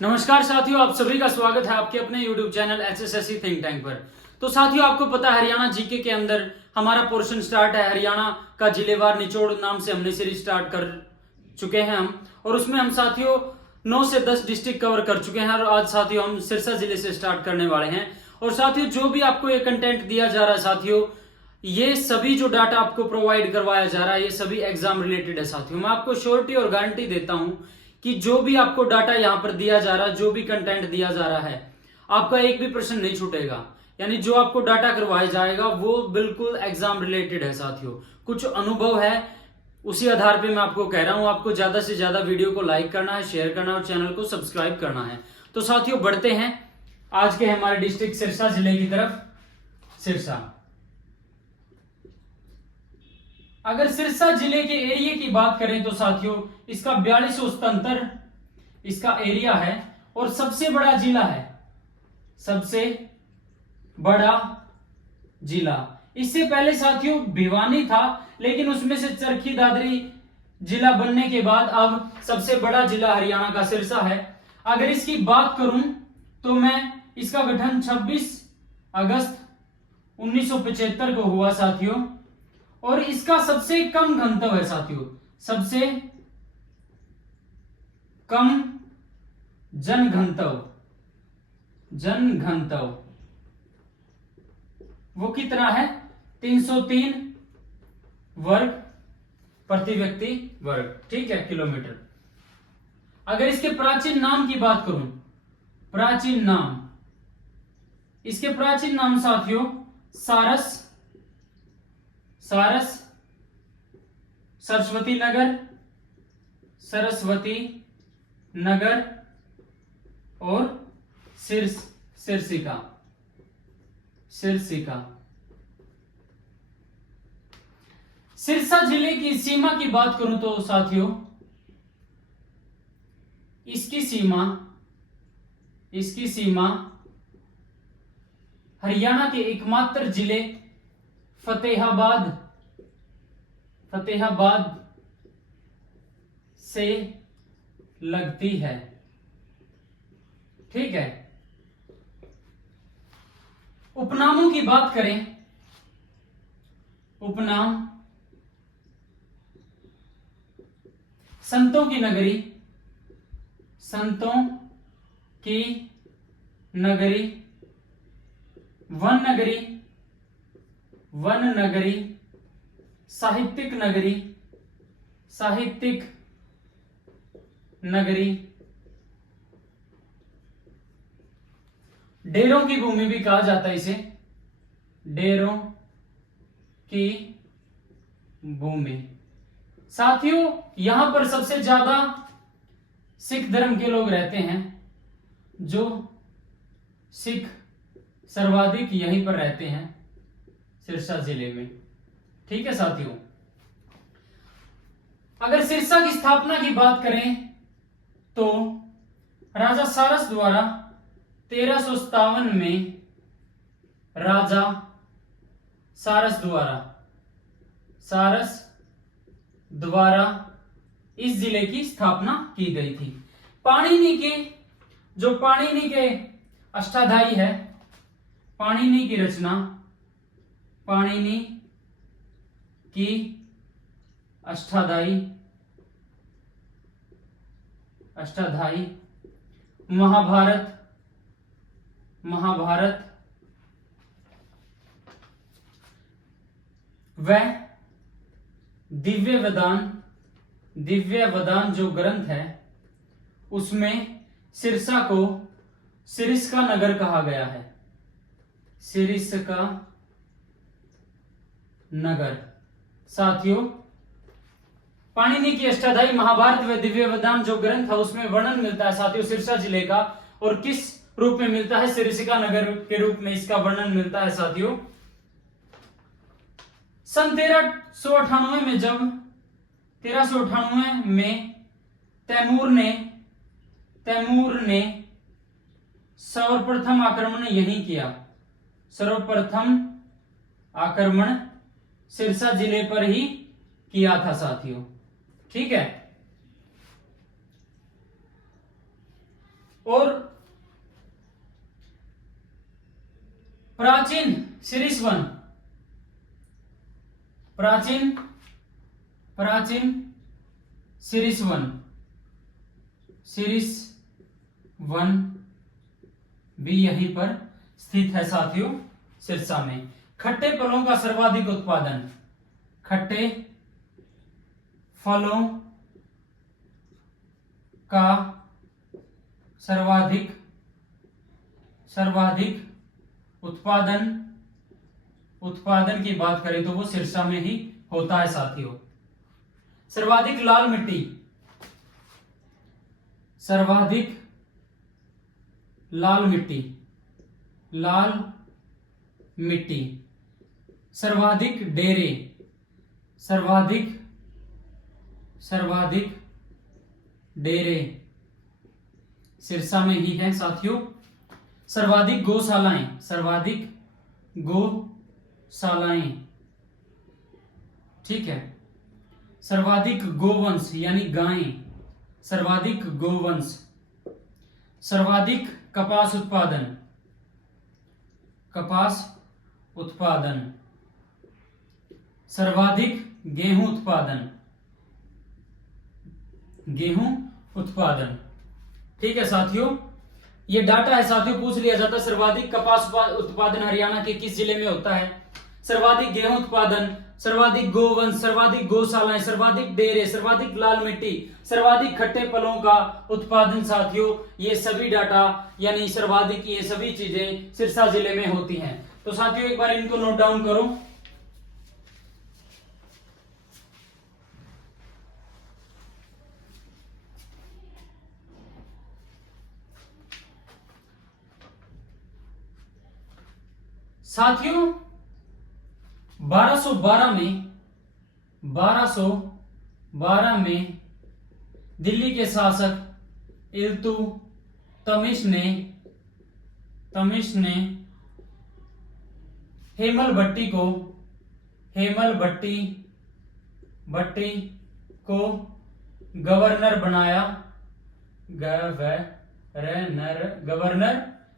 नमस्कार साथियों, आप सभी का स्वागत है आपके अपने YouTube channel HSSC think tank पर। तो साथियों, आपको पता है हरियाणा जीके के अंदर हमारा पोर्शन स्टार्ट है। हरियाणा का जिलेवार निचोड़ नाम से हमने सीरीज स्टार्ट कर चुके हैं हम, और उसमें हम साथियों 9 से 10 डिस्ट्रिक्ट कवर कर चुके हैं। और आज साथियों हम सिरसा जिले से स्टार्ट करने वाले हैं। और साथियों, जो भी आपको ये कंटेंट दिया जा रहा है साथियों, ये सभी जो डाटा आपको प्रोवाइड करवाया जा रहा है, ये सभी एग्जाम रिलेटेड है साथियों। मैं आपको श्योरिटी और गारंटी देता हूं कि जो भी आपको डाटा यहां पर दिया जा रहा है, जो भी कंटेंट दिया जा रहा है, आपका एक भी प्रश्न नहीं छूटेगा। यानी जो आपको डाटा करवाया जाएगा वो बिल्कुल एग्जाम रिलेटेड है साथियों। कुछ अनुभव है, उसी आधार पे मैं आपको कह रहा हूं। आपको ज्यादा से ज्यादा वीडियो को लाइक करना है, शेयर करना है और चैनल को सब्सक्राइब करना है। तो साथियों, बढ़ते हैं आज के हमारे डिस्ट्रिक्ट सिरसा जिले की तरफ। सिरसा, अगर सिरसा जिले के एरिया की बात करें तो साथियों इसका 4277 इसका एरिया है और सबसे बड़ा जिला है, सबसे बड़ा जिला। इससे पहले साथियों भिवानी था, लेकिन उसमें से चरखी दादरी जिला बनने के बाद अब सबसे बड़ा जिला हरियाणा का सिरसा है। अगर इसकी बात करूं तो मैं इसका गठन 26 अगस्त 1975 को हुआ साथियों, और इसका सबसे कम घनत्व है साथियों, सबसे कम जन घनत्व वो कितना है? 303 वर्ग प्रति व्यक्ति वर्ग, ठीक है, किलोमीटर। अगर इसके प्राचीन नाम की बात करूं, प्राचीन नाम, इसके प्राचीन नाम साथियों सारस, सरस्वती नगर और सिरसिका। सिरसा जिले की सीमा की बात करूं तो साथियों इसकी सीमा हरियाणा के एकमात्र जिले फतेहाबाद से लगती है, ठीक है। उपनामों की बात करें, उपनाम संतों की नगरी, वन नगरी, साहित्यिक नगरी, डेरों की भूमि भी कहा जाता है इसे, डेरों की भूमि। साथियों, यहां पर सबसे ज्यादा सिख धर्म के लोग रहते हैं, जो सिख सर्वाधिक यहीं पर रहते हैं सिरसा जिले में, ठीक है साथियों। अगर सिरसा की स्थापना की बात करें तो राजा सारस द्वारा 1357 में राजा सारस द्वारा इस जिले की स्थापना की गई थी। पाणिनि के अष्टाध्यायी है, पाणिनि की रचना, पाणिनि की अष्टाध्यायी महाभारत वह दिव्य वदान जो ग्रंथ है, उसमें सिरसा को सिरिस्का नगर कहा गया है, सिरिस्का नगर। साथियों, पाणिनि की अष्टाध्यायी महाभारत व दिव्य वदान जो ग्रंथ है, उसमें वर्णन मिलता है साथियों सिरसा जिले का, और किस रूप में मिलता है? सिरिस्का नगर के रूप में इसका वर्णन मिलता है साथियों। सन 1398 में जब 1398 में तैमूर ने सर्वप्रथम आक्रमण यहीं किया, सर्वप्रथम आक्रमण सिरसा जिले पर ही किया था साथियों, ठीक है। और प्राचीन सिरिसवन, प्राचीन सिरिसवन, सिरिसवन भी यहीं पर स्थित है साथियों, सिरसा में। खट्टे फलों का सर्वाधिक उत्पादन, खट्टे फलों का सर्वाधिक उत्पादन की बात करें तो वो सिरसा में ही होता है साथियों। सर्वाधिक लाल मिट्टी, सर्वाधिक लाल मिट्टी, सर्वाधिक डेरे, सर्वाधिक डेरे सिरसा में ही है साथियों। सर्वाधिक गौशालाएं, सर्वाधिक गौशालाएं, ठीक है। सर्वाधिक गोवंश यानी गायें, सर्वाधिक गोवंश। सर्वाधिक कपास उत्पादन, कपास उत्पादन। सर्वाधिक गेहूं उत्पादन, गेहूं उत्पादन, ठीक है साथियों। ये डाटा है साथियों, पूछ लिया जाता है सर्वाधिक कपास उत्पादन हरियाणा के किस जिले में होता है। सर्वाधिक गेहूं उत्पादन, सर्वाधिक गोवंश, सर्वाधिक गौशालाएं, सर्वाधिक डेरे, सर्वाधिक लाल मिट्टी, सर्वाधिक खट्टे फलों का उत्पादन साथियों, ये सभी डाटा यानी सर्वाधिक ये सभी चीजें सिरसा जिले में होती हैं। तो साथियों एक बार इनको नोट डाउन करो। साथियों 1212 में दिल्ली के शासक इल्तुतमिश ने हेमल भट्टी को गवर्नर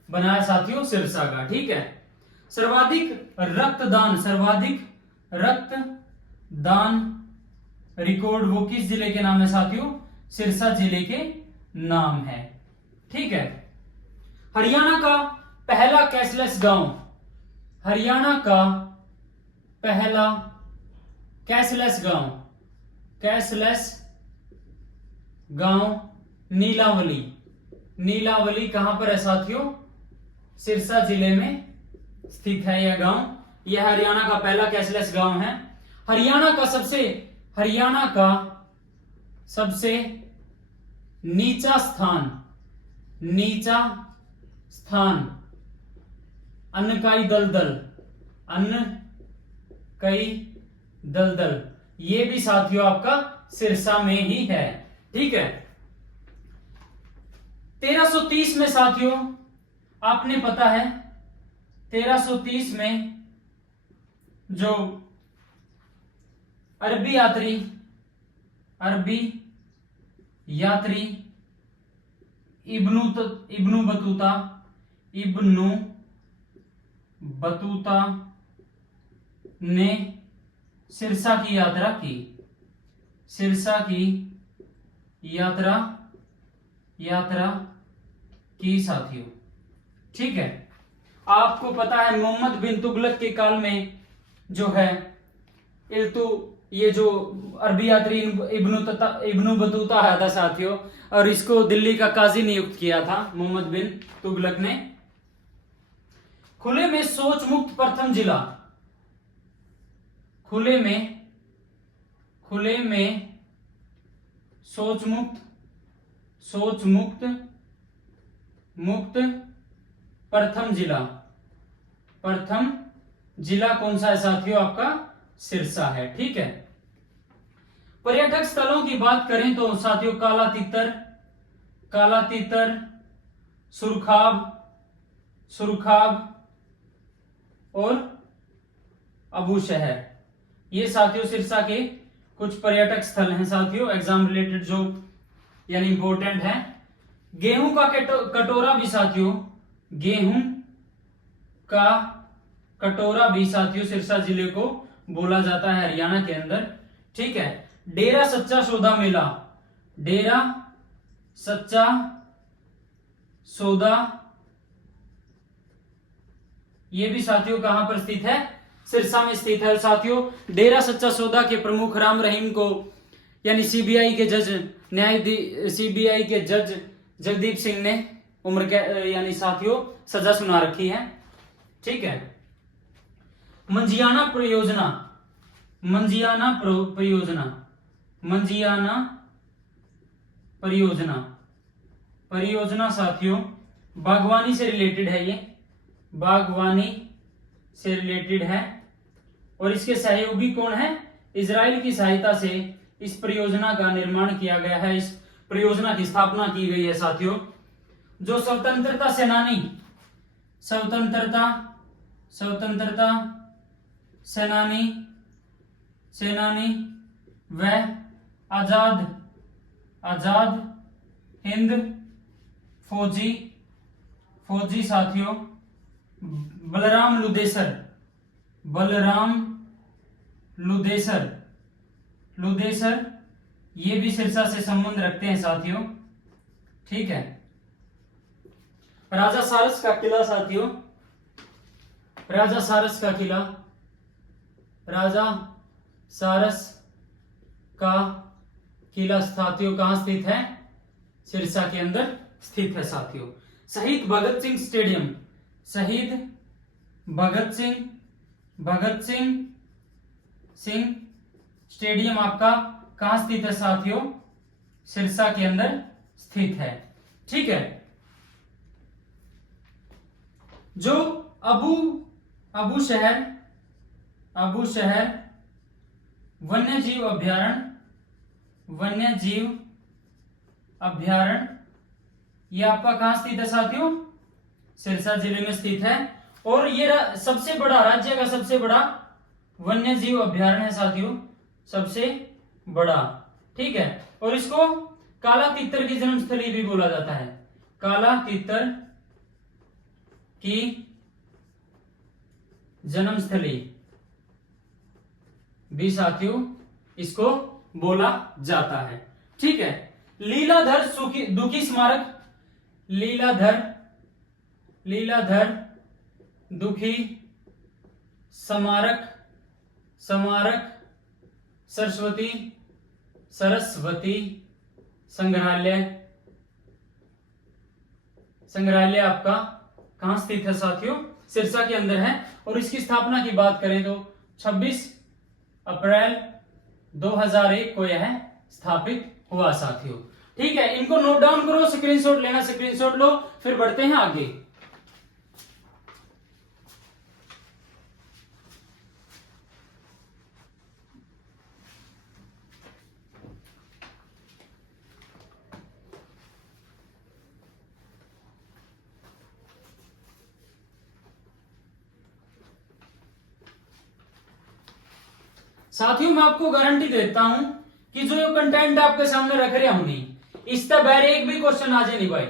बनाया साथियों सिरसा का, ठीक है। सर्वाधिक रक्तदान रिकॉर्ड वो किस जिले के नाम है साथियों, सिरसा जिले के नाम है, ठीक है। हरियाणा का पहला कैशलेस गांव, हरियाणा का पहला कैशलेस गांव नीलावली, नीलावली कहां पर है साथियों, सिरसा जिले में स्थित है यह गांव। यह हरियाणा का पहला कैशलेस गांव है। हरियाणा का सबसे नीचा स्थान अन्नकाई दलदल, ये भी साथियों आपका सिरसा में ही है, ठीक है। 1330 में साथियों आपने पता है 1330 में जो अरबी यात्री इब्नु बतूता ने सिरसा की यात्रा की साथियों, ठीक है। आपको पता है मोहम्मद बिन तुगलक के काल में जो है ये जो अरबी यात्री इब्नु बतूता आया था साथियों, और इसको दिल्ली का काजी नियुक्त किया था मोहम्मद बिन तुगलक ने। खुले में शौच मुक्त प्रथम जिला, खुले में शौच मुक्त प्रथम जिला कौन सा है साथियों, आपका सिरसा है, ठीक है। पर्यटक स्थलों की बात करें तो साथियों काला तीतर, सुरखाब और अबूशहर, ये साथियों सिरसा के कुछ पर्यटक स्थल हैं साथियों, एग्जाम रिलेटेड जो यानी इंपॉर्टेंट है। गेहूं का कटोरा भी साथियों, गेहूं का कटोरा भी साथियों सिरसा जिले को बोला जाता है हरियाणा के अंदर। ठीक है। डेरा सच्चा सौदा मेला, डेरा सच्चा सौदा, ये भी साथियों कहां पर स्थित है? सिरसा में स्थित है। और साथियों डेरा सच्चा सौदा के प्रमुख राम रहीम को यानी सीबीआई के जज सीबीआई के जज जगदीप सिंह ने उम्र के यानी साथियों सजा सुना रखी है। ठीक है। मंजियाना परियोजना, मंजियाना परियोजना, मंजियाना परियोजना, परियोजना साथियों बागवानी से रिलेटेड है, ये बागवानी से रिलेटेड है। और इसके सहयोगी कौन है? इजराइल की सहायता से इस परियोजना का निर्माण किया गया है, इस परियोजना की स्थापना की गई है साथियों। जो स्वतंत्रता सेनानी, स्वतंत्रता स्वतंत्रता सेनानी सेनानी व आजाद आजाद हिंद फौजी फौजी साथियों बलराम लुदेसर, बलराम लुदेसर, लुदेसर ये भी सिरसा से संबंध रखते हैं साथियों। ठीक है। राजा सारस का किला साथियों, राजा सारस का किला, राजा सारस का किला साथियों कहां स्थित है? सिरसा के अंदर स्थित है साथियों। शहीद भगत सिंह स्टेडियम, शहीद भगत सिंह स्टेडियम आपका कहां स्थित है साथियों? सिरसा के अंदर स्थित है। ठीक है। जो अबू शहर वन्यजीव अभ्यारण्य ये आपका कहां स्थित है साथियों? सिरसा जिले में स्थित है। और ये सबसे बड़ा राज्य का सबसे बड़ा वन्यजीव अभ्यारण्य है साथियों, सबसे बड़ा। ठीक है। और इसको काला तीतर की जन्मस्थली भी बोला जाता है, काला तीतर की जन्मस्थली भी साथियों इसको बोला जाता है। ठीक है। लीलाधर दुखी स्मारक, लीलाधर दुखी स्मारक सरस्वती संग्रहालय आपका कहां स्थित है साथियों? सिरसा के अंदर है। और इसकी स्थापना की बात करें तो 26 अप्रैल 2001 को यह स्थापित हुआ साथियों। ठीक है। इनको नोट डाउन करो, स्क्रीनशॉट लेना स्क्रीनशॉट लो, फिर बढ़ते हैं आगे। साथियों मैं आपको गारंटी देता हूं कि जो कंटेंट आपके सामने रख रहे होंगे इस बैर एक भी क्वेश्चन आ जाए नहीं भाई,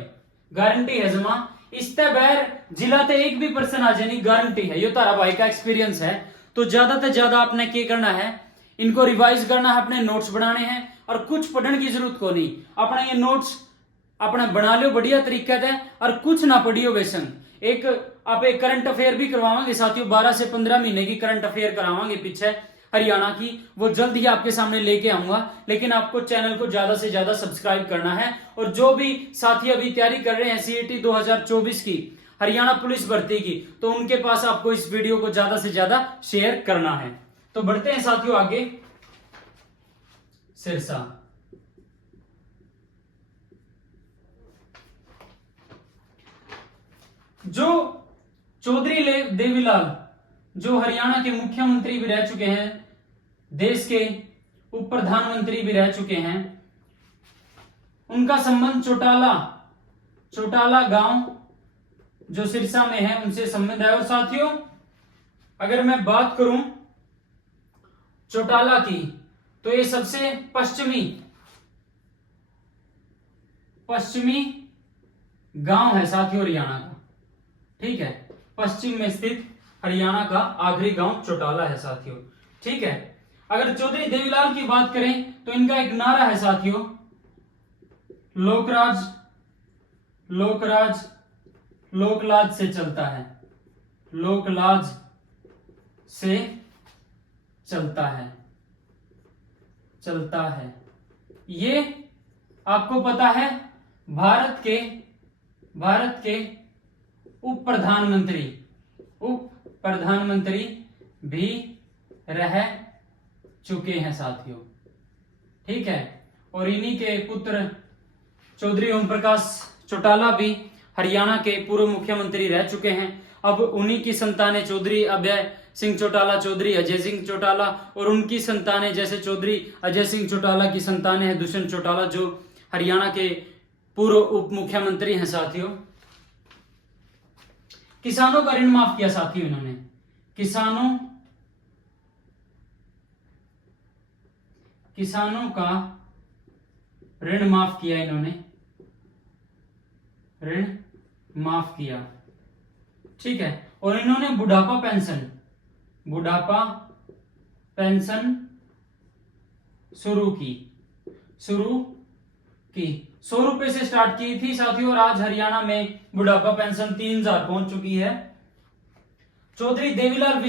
गारंटी है जमा। इस बैर जिलाते एक भी पर्सन आ जाए नहीं, गारंटी है। ये तारा भाई का एक्सपीरियंस है। तो ज्यादा से ज्यादा आपने क्या करना है, इनको रिवाइज करना है, अपने नोट्स बनाने हैं और कुछ पढ़ने की जरूरत को नहीं। अपना ये नोट्स अपना बना लो बढ़िया तरीके से और कुछ ना पढ़ियो बेसन। एक आप एक करंट अफेयर भी करवाएंगे साथियों, 12 से 15 महीने की करंट अफेयर करावाएंगे पीछे हरियाणा की, वो जल्द ही आपके सामने लेके आऊंगा। लेकिन आपको चैनल को ज्यादा से ज्यादा सब्सक्राइब करना है। और जो भी साथी अभी तैयारी कर रहे हैं सीईटी 2024 की, हरियाणा पुलिस भर्ती की, तो उनके पास आपको इस वीडियो को ज्यादा से ज्यादा शेयर करना है। तो बढ़ते हैं साथियों आगे। सिरसा, जो चौधरी देवीलाल जो हरियाणा के मुख्यमंत्री भी रह चुके हैं, देश के उप प्रधानमंत्री भी रह चुके हैं, उनका संबंध चौटाला गांव जो सिरसा में है उनसे संबंध है। और साथियों अगर मैं बात करूं चौटाला की, तो ये सबसे पश्चिमी गांव है साथियों हरियाणा का, ठीक है। पश्चिम में स्थित हरियाणा का आखिरी गांव चौटाला है साथियों, ठीक है। अगर चौधरी देवीलाल की बात करें तो इनका एक नारा है साथियों, लोकराज लोकराज लोकलाज से चलता है, लोकलाज से चलता है। ये आपको पता है भारत के उप प्रधानमंत्री भी रह चुके हैं साथियों, ठीक है। और इन्हीं के पुत्र चौधरी ओम प्रकाश चौटाला भी हरियाणा के पूर्व मुख्यमंत्री रह चुके हैं। अब उन्हीं की संतानें चौधरी अभय सिंह चौटाला, चौधरी अजय सिंह चौटाला और उनकी संतानें जैसे चौधरी अजय सिंह चौटाला की संतानें हैं दुष्यंत चौटाला जो हरियाणा के पूर्व उप मुख्यमंत्री हैं साथियों। किसानों का ऋण माफ किया साथियों इन्होंने, किसानों का ऋण माफ किया इन्होंने, ऋण माफ किया, ठीक है। और इन्होंने बुढ़ापा पेंशन शुरू की 100 रुपए से स्टार्ट की थी साथियों, और आज हरियाणा में बुढ़ापा पेंशन 3000 पहुंच चुकी है। चौधरी देवीलाल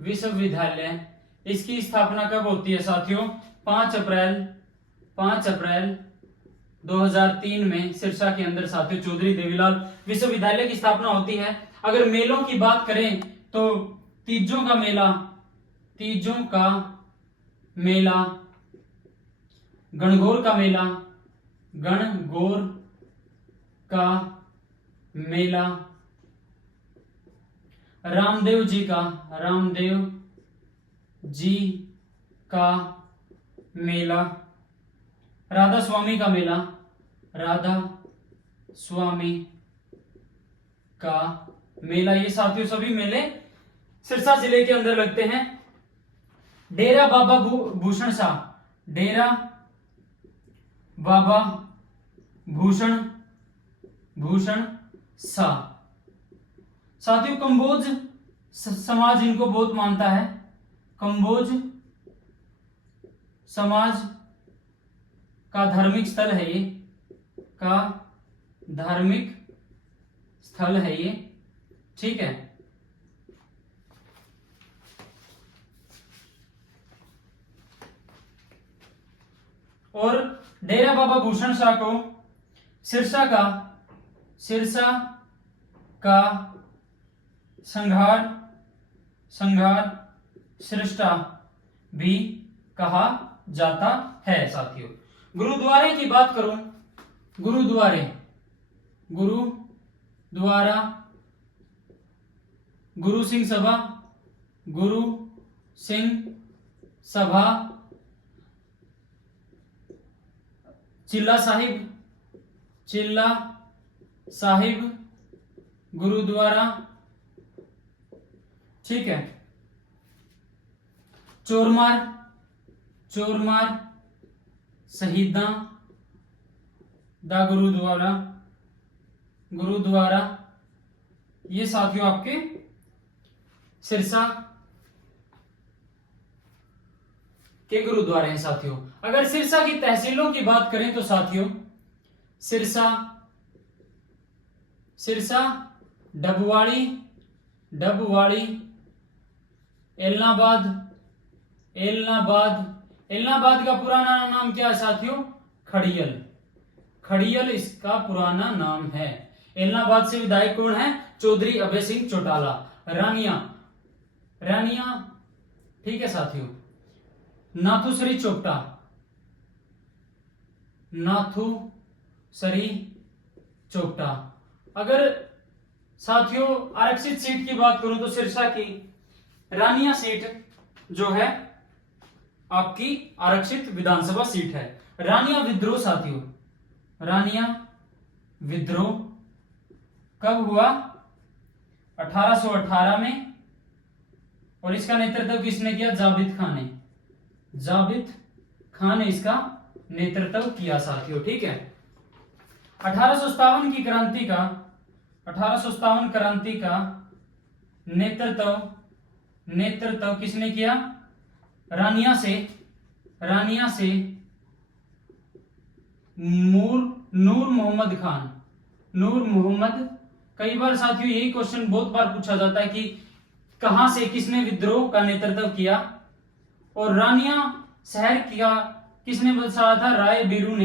विश्वविद्यालय इसकी स्थापना कब होती है साथियों? 5 अप्रैल 2003 में सिरसा के अंदर साथियों चौधरी देवीलाल विश्वविद्यालय की स्थापना होती है। अगर मेलों की बात करें तो तीजों का मेला, गणगौर का मेला, रामदेव जी का मेला, राधा स्वामी का मेला, ये साथियों सभी मेले सिरसा जिले के अंदर लगते हैं। डेरा बाबा भूषण शाह साथियों कंबोज समाज इनको बहुत मानता है, कंबोज समाज का धार्मिक स्थल है ये, ठीक है। और डेरा बाबा भूषण शाह को सिरसा का संघार सृष्टा भी कहा जाता है साथियों। गुरुद्वारे की बात करूं, गुरुद्वारा गुरु सिंह सभा, चिल्ला साहिब गुरुद्वारा, ठीक है। चोरमार शहीदां दा गुरुद्वारा, ये साथियों आपके सिरसा के गुरुद्वारे हैं साथियों। अगर सिरसा की तहसीलों की बात करें तो साथियों सिरसा डबवाड़ी, एलनाबाद का पुराना नाम क्या है साथियों? खड़ियल इसका पुराना नाम है। एलनाबाद से विधायक कौन है? चौधरी अभय सिंह चौटाला। रानिया, ठीक है साथियों। नाथुसरी चोपटा। अगर साथियों आरक्षित सीट की बात करूं तो सिरसा की रानिया सीट जो है आपकी आरक्षित विधानसभा सीट है। रानिया विद्रोह साथियों, रानिया विद्रोह कब हुआ? 1818 में और इसका नेतृत्व किसने किया? जाबित खान ने। जाबित खान ने इसका नेतृत्व किया साथियों। ठीक है, 1857 की क्रांति का 1857 क्रांति का नेतृत्व किसने किया? रानिया से नूर मोहम्मद खान। नूर मोहम्मद। कई बार साथियों यही क्वेश्चन बहुत बार पूछा जाता है कि कहां से किसने विद्रोह का नेतृत्व किया, और रानिया शहर का किसने बसाया था? राय बीरू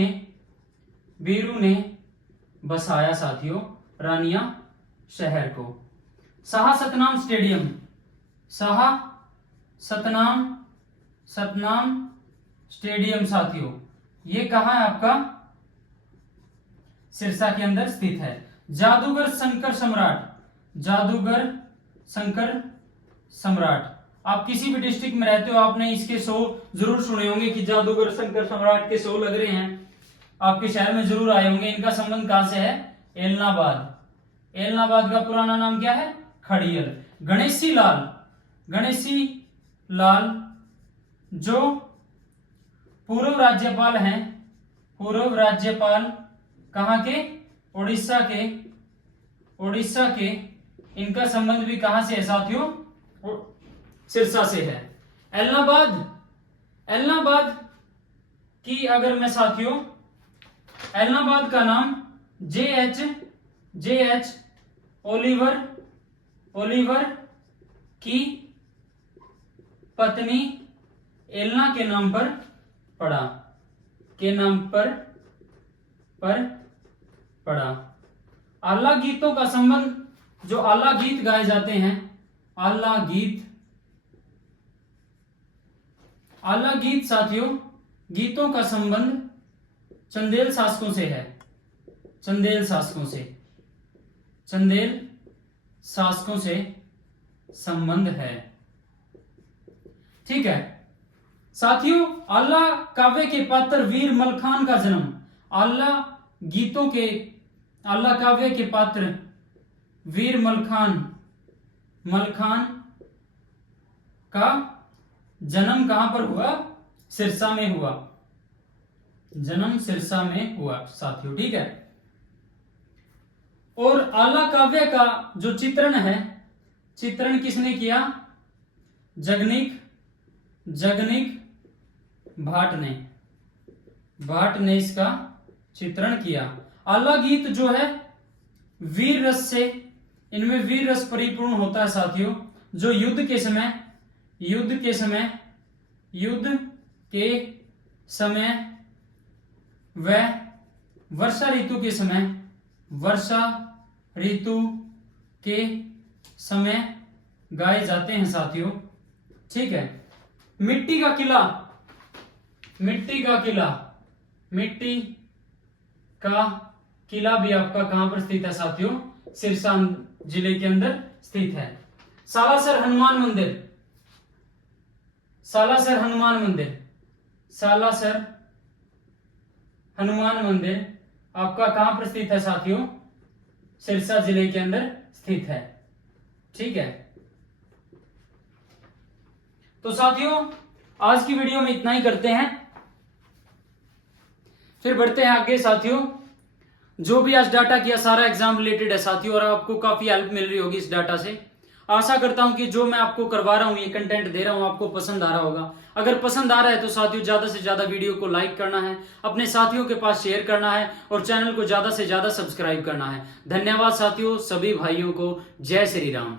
ने बसाया साथियों रानिया शहर को। शाह सतनाम स्टेडियम साथियों ये कहां है? आपका सिरसा के अंदर स्थित है। जादूगर शंकर सम्राट। आप किसी भी डिस्ट्रिक्ट में रहते हो, आपने इसके शो जरूर सुने होंगे कि जादूगर शंकर सम्राट के शो लग रहे हैं, आपके शहर में जरूर आए होंगे। इनका संबंध कहां से है? एलनाबाद का पुराना नाम क्या है? खड़ियल। गणेशी लाल जो पूर्व राज्यपाल हैं, कहां के? उड़ीसा के। इनका संबंध भी कहां से है साथियों? सिरसा से है। एलनाबाद की अगर मैं साथियों, एलनाबाद का नाम जे.एच. ओलिवर की पत्नी एलना के नाम पर पड़ा। आला गीतों का संबंध, जो आला गीत गाए जाते हैं, आला गीत साथियों, गीतों का संबंध चंदेल शासकों से है। चंदेल शासकों से संबंध है। ठीक है साथियों, आला काव्य के पात्र वीर मलखान का जन्म। आला काव्य के पात्र वीर मलखान का जन्म कहां पर हुआ? सिरसा में हुआ। जन्म सिरसा में हुआ साथियों। ठीक है, और आला काव्य का जो चित्रण किसने किया? जगनिक भाट ने इसका चित्रण किया। आला गीत जो है वीर रस से, इनमें वीर रस परिपूर्ण होता है साथियों, जो युद्ध के समय व वर्षा ऋतु के समय गाए जाते हैं साथियों। ठीक है, मिट्टी का किला भी आपका कहां पर स्थित है साथियों? सिरसा जिले के अंदर स्थित है। सालासर हनुमान मंदिर आपका कहां पर स्थित है साथियों? सिरसा जिले के अंदर स्थित है। ठीक है, तो साथियों आज की वीडियो में इतना ही करते हैं, फिर बढ़ते हैं आगे साथियों। जो भी आज डाटा किया सारा एग्जाम रिलेटेड है साथियों, और आपको काफी हेल्प मिल रही होगी इस डाटा से। आशा करता हूं कि जो मैं आपको करवा रहा हूं, ये कंटेंट दे रहा हूं, आपको पसंद आ रहा होगा। अगर पसंद आ रहा है तो साथियों ज्यादा से ज्यादा वीडियो को लाइक करना है, अपने साथियों के पास शेयर करना है, और चैनल को ज्यादा से ज्यादा सब्सक्राइब करना है। धन्यवाद साथियों, सभी भाइयों को जय श्री राम।